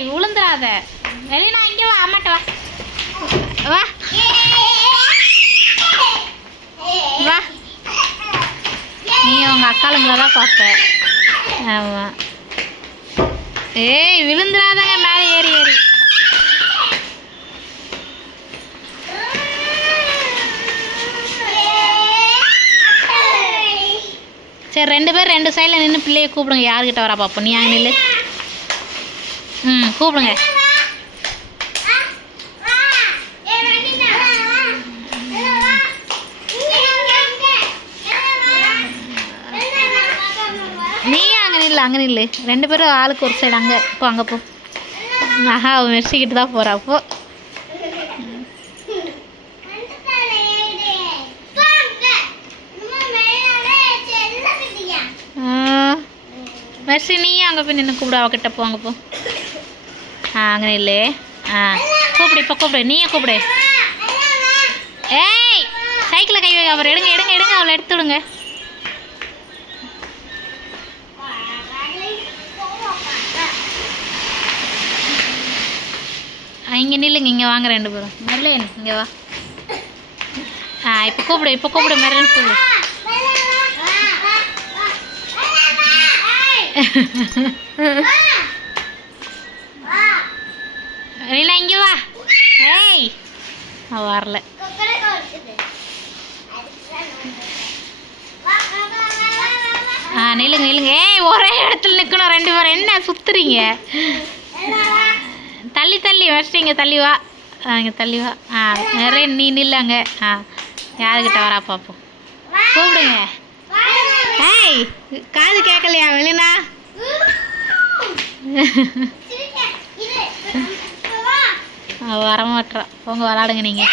ஏய் விழுந்துடாத. வெளினா இங்கே வா, அம்மாட்ட வா வா வா. நீ உங்க அக்காளுங்களை தான் பார்ப்ப. ஆமாம். ஏய் விழுந்துடாதாங்க மேலே ஏறி ஏறி. சரி 2 பேர் 2 சைடில் நின்று பிள்ளைய கூப்பிடுங்க. யாருக்கிட்ட வரா பார்ப்போம். நீ அங்கே நில்லு. கூப்பிடுங்க. நீ அங்கே நில்லு, அங்கே நில்லு. 2 பேரும் ஆளுக்கு ஒரு சைடு. அங்கே போ, அங்கே போ. ஆஹா அவன் மெர்சிக்கிட்டு தான் போகிறா. போ. மெர்சி நீ அங்கே போய் நின்று கூப்பிடு. அவகிட்ட போ, அங்கே போ. அங்கே நில்லு. கூப்பிடு, இப்போ கூப்பிடு. நீயே கூப்பிடு. ஏய் சைக்கிளை கை வைக்க. அப்புறம் எடுங்க எடுங்க எடுங்க. அவளை எடுத்து விடுங்க. இங்கே நில்லுங்க. இங்கே வாங்க 2 பேரும். நில்லு, இங்கே வா. இப்போ கூப்பிடு, இப்போ கூப்பிடு. மெரன் கூப்பிடு. இல்லை இங்கே வா. ஏய் வரல. நில்லுங்க நில்லுங்க. ஏய் ஒரே இடத்துல நிற்கணும் 2 பேரும். என்ன சுத்துறீங்க? தள்ளி தள்ளி வச்சிட்டீங்க. தள்ளி வா. இங்கே தள்ளி வா. நிறைய நீ நில்லாங்க. யாருக்கிட்ட வரா பார்ப்போம். கூப்பிடுங்க. ஏய் காது கேட்கலையா வெளினா? வரமாட்டா. போங்க விளாடுங்க நீங்கள்.